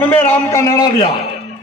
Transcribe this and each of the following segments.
सब में राम का नारा दिया।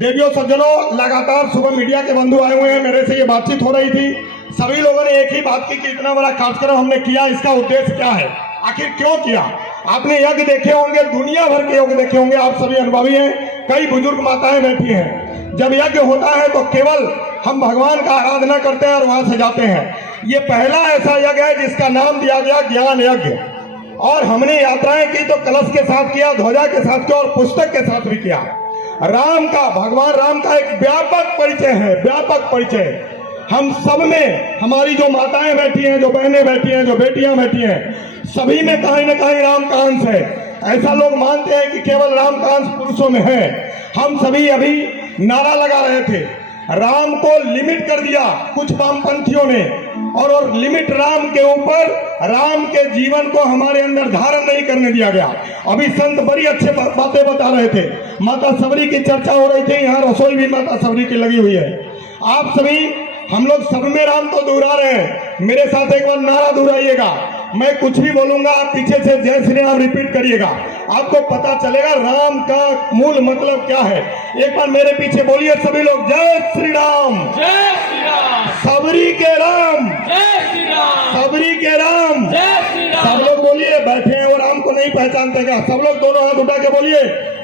देवियों सज्जनों, लगातार सुबह मीडिया के बंधु आए हुए हैं, मेरे से ये बातचीत हो रही थी। सभी लोगों ने एक ही बात की कि इतना बड़ा कार्यक्रम हमने किया, इसका उद्देश्य क्या है, आखिर क्यों किया। आपने यज्ञ देखे होंगे, दुनिया भर के यज्ञ देखे होंगे, आप सभी अनुभवी हैं, कई बुजुर्ग माताएं बैठी हैं। जब यज्ञ होता है तो केवल हम भगवान का आराधना करते हैं और वहां से जाते हैं। ये पहला ऐसा यज्ञ है जिसका नाम दिया गया ज्ञान यज्ञ। और हमने यात्राएं की तो कलश के साथ किया, ध्वजा के साथ किया और पुस्तक के साथ भी किया। राम का, भगवान राम का एक व्यापक परिचय है, व्यापक परिचय। हम सब में, हमारी जो माताएं बैठी हैं, जो बहनें बैठी हैं, जो बेटियां बैठी हैं, सभी में कहीं न कहीं राम का अंश है। ऐसा लोग मानते हैं कि केवल राम का अंश पुरुषों में है। हम सभी अभी नारा लगा रहे थे, राम को लिमिट कर दिया कुछ वामपंथियों ने, और लिमिट राम के ऊपर, राम के जीवन को हमारे अंदर धारण नहीं करने दिया गया। अभी संत बड़ी अच्छे बातें बता रहे थे, माता सबरी की चर्चा हो रही थी, यहाँ रसोई भी माता सबरी की लगी हुई है। आप सभी, हम लोग सब में राम तो दोहरा रहे हैं, मेरे साथ एक बार नारा दोहराइएगा। मैं कुछ भी बोलूंगा, आप पीछे से जय श्री राम रिपीट करिएगा, आपको पता चलेगा राम का मूल मतलब क्या है। एक बार मेरे पीछे बोलिए सभी लोग, जय श्री राम, जय श्री राम, सबरी के राम, जय श्री राम, सबरी के राम, जय श्री राम। सब लोग बोलिए, बैठे हैं वो राम को नहीं पहचानते क्या, सब लोग दोनों हाथ उठा के बोलिए,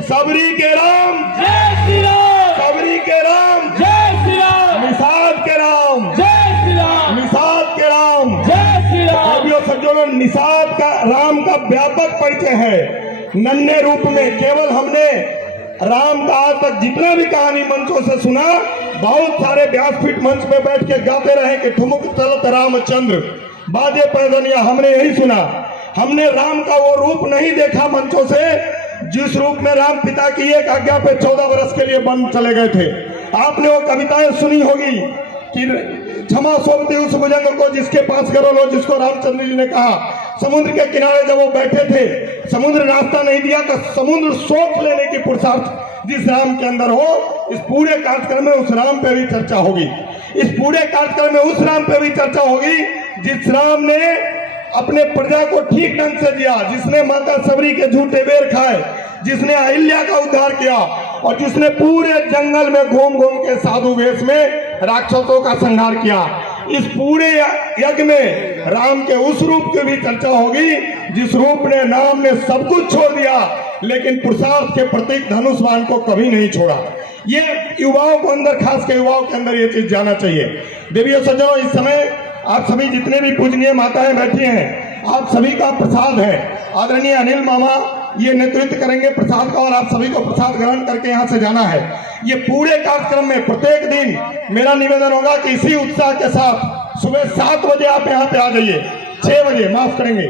सबरी के राम, जय श्री राम, सबरी के राम, जय श्री राम, निषाद के राम, जय श्री राम, निषाद के राम, जय श्री राम। देवियों सज्जनों, निषाद का राम का व्यापक परिचय है। नन्हे रूप में केवल हमने राम का आज तक जितना भी कहानी मंचों से सुना, बहुत सारे व्यासपीठ मंच पे बैठ के गाते रहे कि ठुमुक चलत रामचंद्र बाजे पैदनिया, हमने यही सुना। हमने राम का वो रूप नहीं देखा मंचों से जिस रूप में राम पिता की एक आज्ञा पे 14 वर्ष के लिए बंद चले गए थे। आपने वो कविताएं सुनी होगी कि क्षमा सौंपती उस भुजंग को जिसके पास करो लो, जिसको रामचंद्र जी ने कहा। समुद्र के किनारे जब वो बैठे थे, समुद्र रास्ता नहीं दिया तो समुद्र सोच लेने की पुरुषार्थ जिस राम के अंदर हो, इस पूरे कार्यक्रम में उस राम पे भी चर्चा होगी। इस पूरे कार्यक्रम में उस राम पे भी चर्चा होगी जिस राम ने अपने प्रजा को ठीक ढंग से दिया, जिसने माता सबरी के झूठे बेर खाए, जिसने अहिल्या का उद्धार किया और जिसने पूरे जंगल में घूम घूम के साधु वेश में राक्षसों का संहार किया। इस पूरे यज्ञ में राम के उस रूप की भी चर्चा होगी जिस रूप ने, नाम ने सब कुछ छोड़ दिया लेकिन पुरुषार्थ के प्रतीक धनुष बाण को कभी नहीं छोड़ा। ये युवाओं को अंदर, खास के युवाओं के अंदर ये चीज जाना चाहिए। देवियों सज्जनों, इस समय आप सभी जितने भी पूजनीय माताएं बैठी हैं, आप सभी का प्रसाद है। आदरणीय अनिल मामा ये नेतृत्व करेंगे प्रसाद का और आप सभी को प्रसाद ग्रहण करके यहाँ से जाना है। ये पूरे कार्यक्रम में प्रत्येक दिन मेरा निवेदन होगा कि इसी उत्साह के साथ सुबह 7 बजे आप यहाँ पे आ जाइए, 6 बजे माफ करेंगे,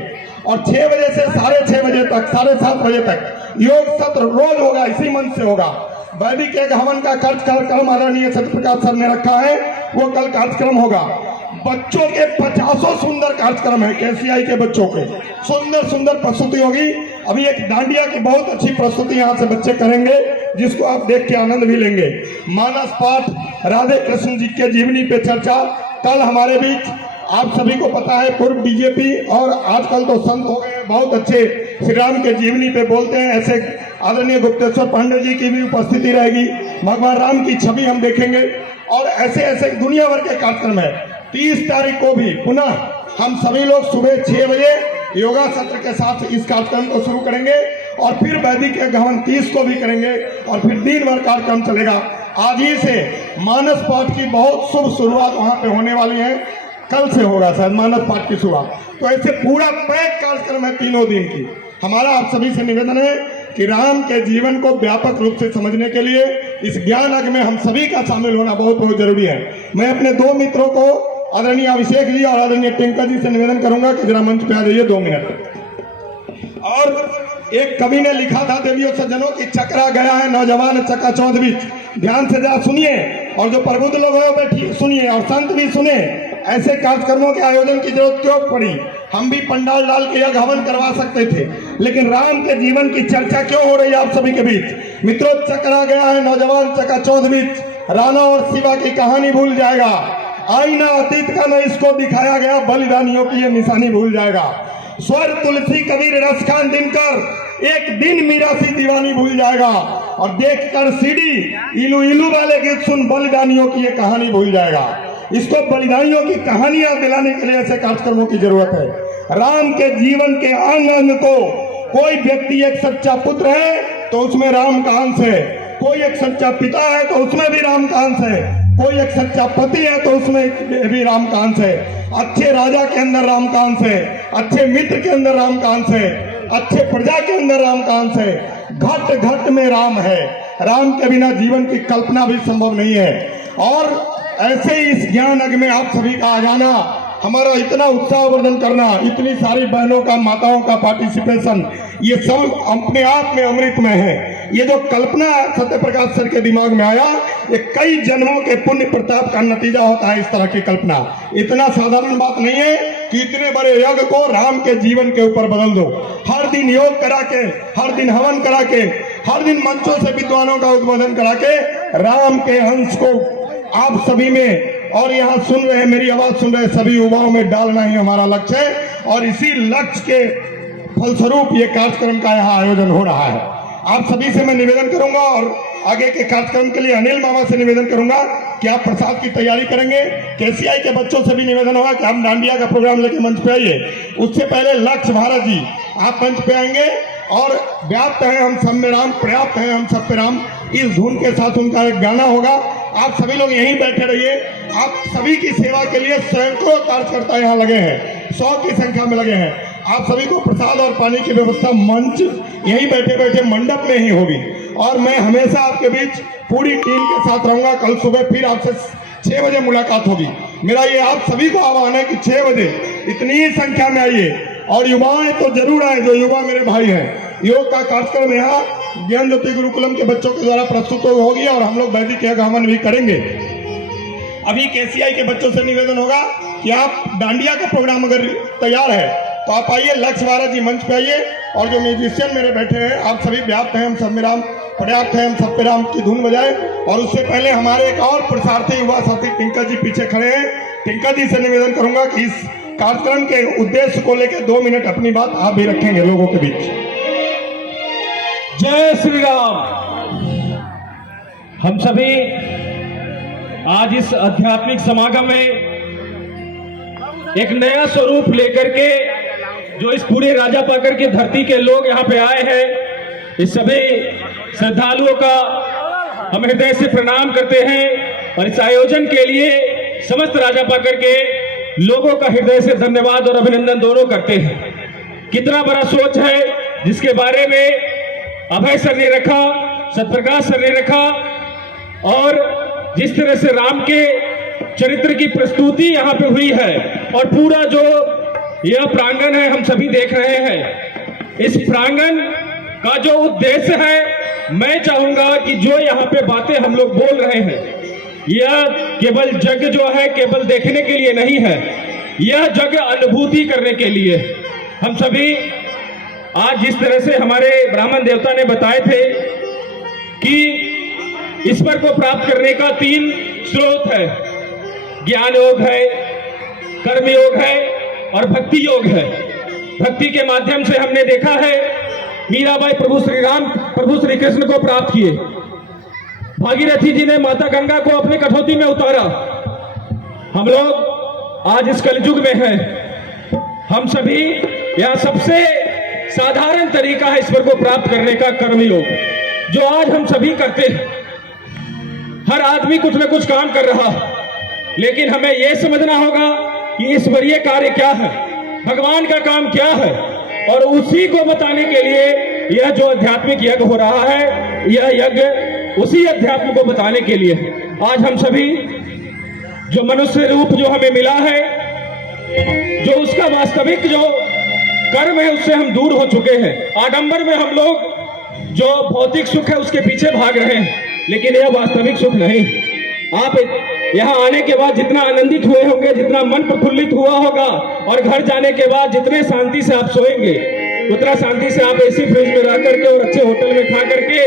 और 6 बजे से 6:30 बजे तक, 7:30 बजे तक योग सत्र रोज होगा, इसी मंच से होगा। वैदिक एक हवन का कार्यक्रम आदरणीय सत्यप्रकाश सर ने रखा है, वो कल कार्यक्रम होगा। बच्चों के 50 सुंदर कार्यक्रम है, केसीआई के बच्चों के सुंदर सुंदर प्रस्तुति होगी। अभी एक डांडिया की बहुत अच्छी प्रस्तुति यहाँ से बच्चे करेंगे जिसको आप देख के आनंद भी लेंगे। मानस पाठ, राधे कृष्ण जी के जीवनी पे चर्चा कल हमारे बीच, आप सभी को पता है पूर्व बीजेपी और आजकल तो संत हो गए, बहुत अच्छे श्री राम के जीवनी पे बोलते हैं, ऐसे आदरणीय गुप्तेश्वर पांडे जी की भी उपस्थिति रहेगी। भगवान राम की छवि हम देखेंगे और ऐसे ऐसे दुनिया भर के कार्यक्रम है। 30 तारीख को भी पुनः हम सभी लोग सुबह 6 बजे योगा सत्र के साथ इस कार्यक्रम को शुरू करेंगे और फिर वैदिक एक हवन 30 को भी करेंगे और फिर दिन भर कार्यक्रम चलेगा। आज ही से मानस पाठ की बहुत शुभ शुरुआत वहां पे होने वाली है, कल से होगा शायद मानस पाठ की शुरुआत। तो ऐसे पूरा पैक कार्यक्रम है 3 दिन की। हमारा आप सभी से निवेदन है कि राम के जीवन को व्यापक रूप से समझने के लिए इस ज्ञान यज्ञ में हम सभी का शामिल होना बहुत बहुत जरूरी है। मैं अपने 2 मित्रों को, आदरणीय अभिषेक जी और आदरणीय टिंकर जी से निवेदन करूंगा कि जरा मंच पे आ जाइए 2 मिनट। और एक कवि ने लिखा था देवियों सज्जनों की चकरा गया है नौजवान चकाचौंध बीच। ध्यान से जरा सुनिए और जो प्रबुद्ध लोग हैं वो सुनिए और संत भी सुने। ऐसे कार्यक्रमों के आयोजन की जरूरत क्यों पड़ी? हम भी पंडाल डाल के यज्ञ हवन करवा सकते थे, लेकिन राम के जीवन की चर्चा क्यों हो रही है आप सभी के बीच? मित्रों, चकरा गया है नौजवान चकाचौंध बीच, राणा और शिवा की कहानी भूल जाएगा। आईना अतीत का न इसको दिखाया गया, बलिदानियों की ये निशानी भूल जाएगा। स्वर तुलसी कबीर रसखान दिनकर एक दिन मीरा सी दीवानी भूल जाएगा और देखकर सीडी इलू इलू वाले गीत सुन बलिदानियों की ये कहानी भूल जाएगा। इसको बलिदानियों की कहानियां दिलाने के लिए ऐसे कार्यक्रमों की जरूरत है। राम के जीवन के अंग अंग को कोई व्यक्ति एक सच्चा पुत्र है तो उसमें राम का अंश है, कोई एक सच्चा पिता है तो उसमें भी राम का अंश है, कोई एक सच्चा पति है तो उसमें भी राम का अंश है। अच्छे राजा के अंदर राम का अंश है, अच्छे मित्र के अंदर राम का अंश है, अच्छे प्रजा के अंदर राम का अंश है। घट घट में राम है। राम के बिना जीवन की कल्पना भी संभव नहीं है। और ऐसे ही इस ज्ञान अग में आप सभी का आ जाना, हमारा इतना उत्साहवर्धन करना, इतनी सारी बहनों का माताओं का पार्टिसिपेशन, ये सब अपने आप में अमृतमय है। ये जो कल्पना सत्य प्रकाश सर के दिमाग में आया, ये कई जन्मों के पुण्य प्रताप का नतीजा होता है। इस तरह की कल्पना इतना साधारण बात नहीं है कि इतने बड़े यज्ञ को राम के जीवन के ऊपर बदल दो। हर दिन योग करा के, हर दिन हवन करा के, हर दिन मंचों से विद्वानों का उद्बोधन करा के राम के अंश को आप सभी में और यहाँ सुन रहे, मेरी आवाज सुन रहे सभी युवाओं में डालना ही हमारा लक्ष्य है। और इसी लक्ष्य के फलस्वरूप ये कार्यक्रम का यहाँ आयोजन हो रहा है। आप सभी से मैं निवेदन करूंगा और आगे के कार्यक्रम के लिए अनिल मामा से निवेदन करूंगा कि आप प्रसाद की तैयारी करेंगे। केसीआई के बच्चों से भी निवेदन होगा कि हम डांडिया का प्रोग्राम लेके मंच पे आइए। उससे पहले लक्ष्य भारत जी आप मंच पे आएंगे और व्याप्त है हम सब में राम, पर्याप्त है हम सब पे राम, इस धुन के साथ उनका एक गाना होगा। आप सभी लोग यहीं बैठे रहिए। आप सभी की सेवा के लिए सैकड़ों कार्यकर्ता यहाँ लगे हैं, 100 की संख्या में लगे हैं। आप सभी को प्रसाद और पानी की व्यवस्था मंच यहीं बैठे बैठे मंडप में ही होगी। और मैं हमेशा आपके बीच पूरी टीम के साथ रहूंगा। कल सुबह फिर आपसे 6 बजे मुलाकात होगी। मेरा ये आप सभी को आह्वान है कि 6 बजे इतनी ही संख्या में आइए और युवाएं तो जरूर आए, जो युवा मेरे भाई हैं। योग का कार्यक्रम यहाँ ज्ञान ज्योति गुरुकुलम के बच्चों के द्वारा प्रस्तुत होगी और हम लोग वैदिक यज्ञ हवन भी करेंगे। अभी केसीआई के बच्चों से निवेदन होगा कि आप डांडिया का प्रोग्राम अगर तैयार है तो आप आइए, लक्ष्य भारत जी मंच पे आइए। और जो म्यूजिशियन मेरे बैठे हैं, आप सभी व्याप्त हैं हम सब में राम, पर्याप्त है हम सब पे राम की धुन बजाए। और उससे पहले हमारे एक और प्रसारथी युवा साथी टिंका जी पीछे खड़े हैं। टिंका जी से निवेदन करूंगा कि इस कार्यक्रम के उद्देश्य को लेकर 2 मिनट अपनी बात आप भी रखेंगे लोगों के बीच। जय श्री राम। हम सभी आज इस आध्यात्मिक समागम में एक नया स्वरूप लेकर के, जो इस पूरे राजा पाकर की धरती के लोग यहाँ पे आए हैं, इस सभी श्रद्धालुओं का हम हृदय से प्रणाम करते हैं। और इस आयोजन के लिए समस्त राजा पाकर के लोगों का हृदय से धन्यवाद और अभिनंदन दोनों करते हैं। कितना बड़ा सोच है जिसके बारे में अभय सर ने रखा, सत्यप्रकाश सर ने रखा, और जिस तरह से राम के चरित्र की प्रस्तुति यहाँ पे हुई है और पूरा जो यह प्रांगण है हम सभी देख रहे हैं। इस प्रांगण का जो उद्देश्य है, मैं चाहूंगा कि जो यहाँ पे बातें हम लोग बोल रहे हैं, यह केवल जग जो है केवल देखने के लिए नहीं है, यह जग अनुभूति करने के लिए। हम सभी आज जिस तरह से हमारे ब्राह्मण देवता ने बताए थे कि ईश्वर को प्राप्त करने का 3 स्रोत है, ज्ञान योग है, कर्म योग है और भक्ति योग है। भक्ति के माध्यम से हमने देखा है मीराबाई प्रभु श्री राम, प्रभु श्री कृष्ण को प्राप्त किए। भागीरथी जी ने माता गंगा को अपने कठौती में उतारा। हम लोग आज इस कलयुग में हैं। हम सभी यहाँ सबसे साधारण तरीका है ईश्वर को प्राप्त करने का कर्मयोग, जो आज हम सभी करते हैं। हर आदमी कुछ न कुछ काम कर रहा, लेकिन हमें यह समझना होगा कि ईश्वरीय कार्य क्या है, भगवान का काम क्या है, और उसी को बताने के लिए यह जो आध्यात्मिक यज्ञ हो रहा है, यह यज्ञ उसी अध्यात्म को बताने के लिए। आज हम सभी जो मनुष्य रूप जो हमें मिला है, जो उसका वास्तविक जो कर्म है उससे हम दूर हो चुके हैं। आडंबर में हम लोग जो भौतिक सुख है उसके पीछे भाग रहे हैं, लेकिन यह वास्तविक सुख नहीं। आप यहाँ आने के बाद जितना आनंदित हुए होंगे, जितना मन प्रफुल्लित हुआ होगा, और घर जाने के बाद जितने शांति से आप सोएंगे, उतना शांति से आप ऐसी फ्रिज में रह करके और अच्छे होटल में खा करके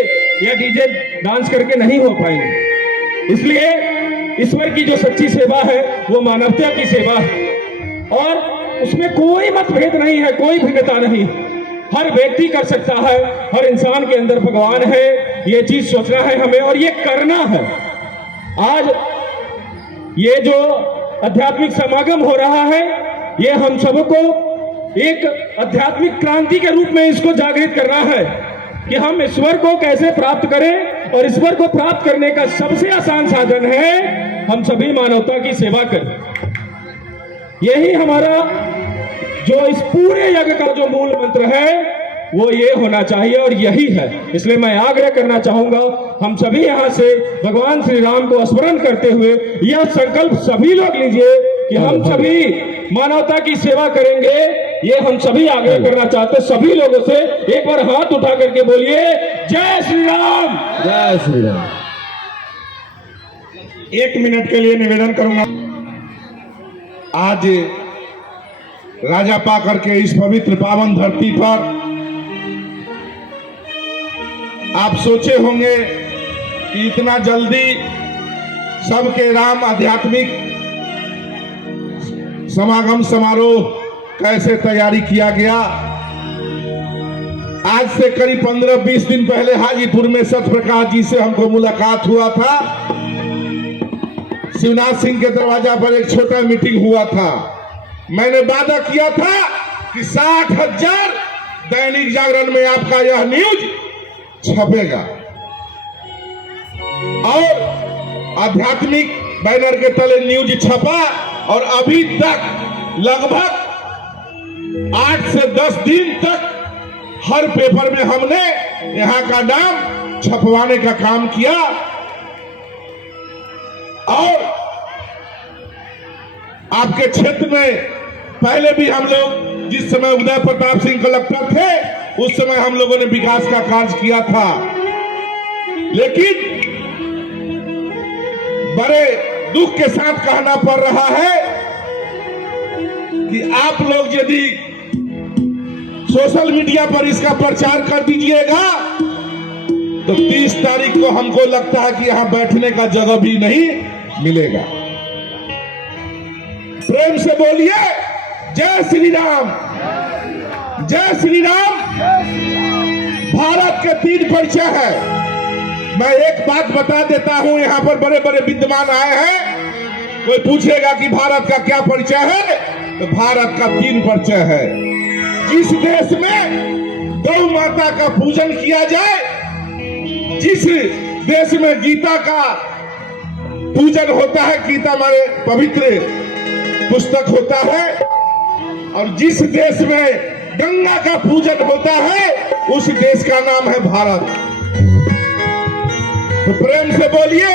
या डीजे डांस करके नहीं हो पाएंगे। इसलिए ईश्वर की जो सच्ची सेवा है वो मानवता की सेवा है, और उसमें कोई मतभेद नहीं है, कोई भिन्नता नहीं। हर व्यक्ति कर सकता है, हर इंसान के अंदर भगवान है, ये चीज सोचना है हमें और ये करना है। आज ये जो आध्यात्मिक समागम हो रहा है, ये हम सबको एक आध्यात्मिक क्रांति के रूप में इसको जागृत करना है कि हम ईश्वर को कैसे प्राप्त करें, और ईश्वर को प्राप्त करने का सबसे आसान साधन है हम सभी मानवता की सेवा करें। यही हमारा जो इस पूरे यज्ञ का जो मूल मंत्र है वो ये होना चाहिए और यही है। इसलिए मैं आग्रह करना चाहूंगा हम सभी यहाँ से भगवान श्री राम को स्मरण करते हुए यह संकल्प सभी लोग लीजिए कि हम सभी मानवता की सेवा करेंगे। ये हम सभी आग्रह करना चाहते सभी लोगों से। एक बार हाथ उठा करके बोलिए जय श्री राम। जय श्री राम। 1 मिनट के लिए निवेदन करूंगा। आज राजा पाकर के इस पवित्र पावन धरती पर आप सोचे होंगे कि इतना जल्दी सबके राम आध्यात्मिक समागम समारोह कैसे तैयारी किया गया। आज से करीब 15-20 दिन पहले हाजीपुर में सत्यप्रकाश जी से हमको मुलाकात हुआ था। शिवनाथ सिंह के दरवाजा पर एक छोटा मीटिंग हुआ था। मैंने वादा किया था कि 60,000 दैनिक जागरण में आपका यह न्यूज छपेगा और आध्यात्मिक बैनर के तले न्यूज छपा और अभी तक लगभग 8 से 10 दिन तक हर पेपर में हमने यहाँ का नाम छपवाने का काम किया। और आपके क्षेत्र में पहले भी हम लोग जिस समय उदय प्रताप सिंह कलेक्टर थे उस समय हम लोगों ने विकास का कार्य किया था, लेकिन बड़े दुख के साथ कहना पड़ रहा है कि आप लोग यदि सोशल मीडिया पर इसका प्रचार कर दीजिएगा तो 30 तारीख को हमको लगता है कि यहां बैठने का जगह भी नहीं मिलेगा। प्रेम से बोलिए जय श्री राम। जय श्री राम। भारत के 3 परिचय है। मैं एक बात बता देता हूं, यहाँ पर बड़े बड़े विद्वान आए हैं। कोई पूछेगा कि भारत का क्या परिचय है, तो भारत का 3 परिचय है। जिस देश में गौ माता का पूजन किया जाए, जिस देश में गीता का पूजन होता है, गीता हमारे पवित्र पुस्तक होता है, और जिस देश में गंगा का पूजन होता है उस देश का नाम है भारत। तो प्रेम से बोलिए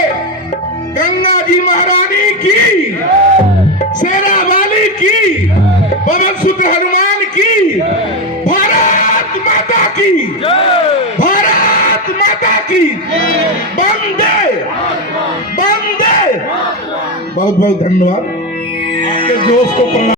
गंगा जी महारानी की, शेरा वाली की, पवन सुत हनुमान की, भारत माता की, भारत माता की, वंदे वंदे। बहुत बहुत धन्यवाद। आपके जोश को